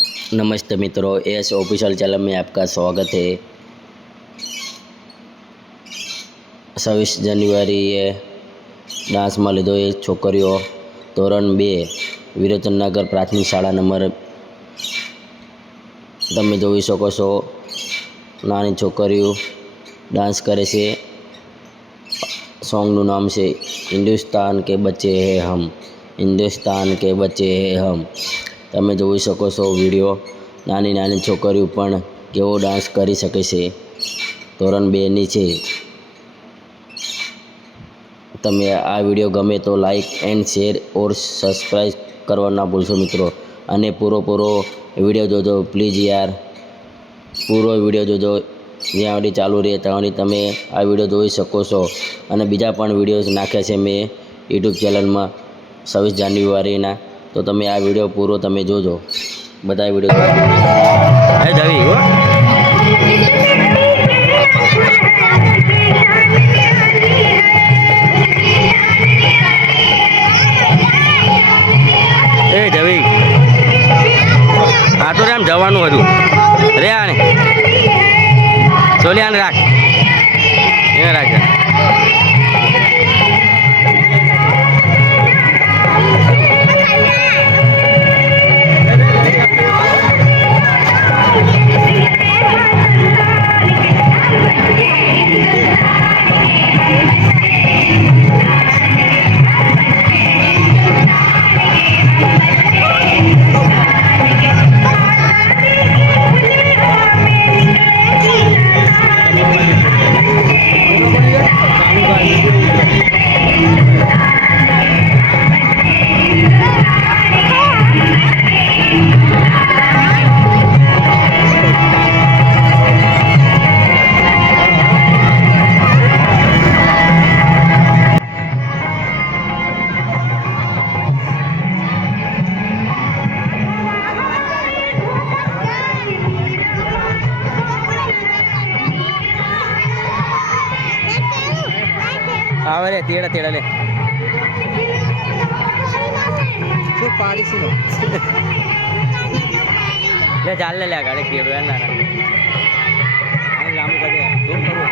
नमस्ते मित्रों, S official channel में आपका स्वागत है। 26 જાન્યુઆરીએ ડાન્સમાં લીધો એ છોકરીઓ ધોરણ 2 વિરોચનનગર પ્રાથમિક શાળા નંબર તમે જોઈ શકો છો। નાની છોકરીઓ ડાન્સ કરે છે। સોંગનું નામ છે હિન્દુસ્તાન કે બચ્ચે હે હમ, હિન્દુસ્તાન કે બચ્ચે હે હમ। તમે જોઈ શકો છો વિડીયો। નાની નાની છોકરીઓ પણ કેવો ડાન્સ કરી શકે છે। ધોરણ 2ની છે। તમે આ વિડીયો ગમે તો લાઈક એન્ડ શેર ઓર સબસ્ક્રાઈબ કરવા ના ભૂલશો મિત્રો। અને પૂરો વિડીયો જોજો પ્લીઝ યાર, પૂરો વિડીયો જોજો। જ્યાં સુધી ચાલુ રહે ત્યાં સુધી તમે આ વિડીયો જોઈ શકો છો। અને બીજા પણ વિડીયો નાખ્યા છે મેં યુટ્યુબ ચેનલમાં 26 જાન્યુઆરીના, તો તમે આ વિડીયો પૂરો તમે જોજો। બધા વિડીયો એ જાવી હો એ જવી આ તો આમ જવાનું હતું રે આને સોલિયાને રાખ એને રાખ। આવે રે તેડા તેડા લે શું પાડી છે લે ચાલ લે ગાડી કેરો યાર ના લાંબુ કરે ઝૂમ કરો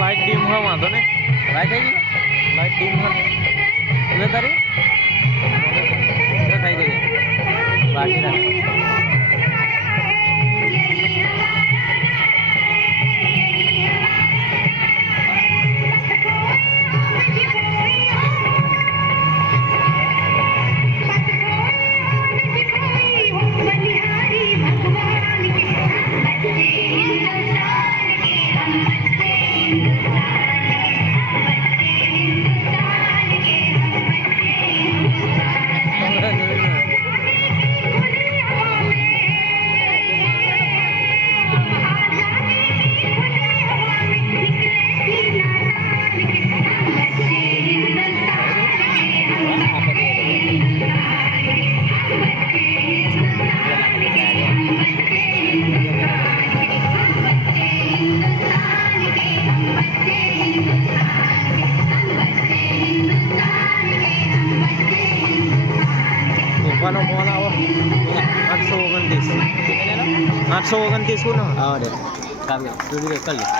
लाइट डीम हो वांधो ने लाइट आई लाइट डीम हो એટલે તારી જો થઈ ગઈ બાકી ના ફોન આવો 829 829 કોનો આવો દે કાવ્ય તું કરી લે।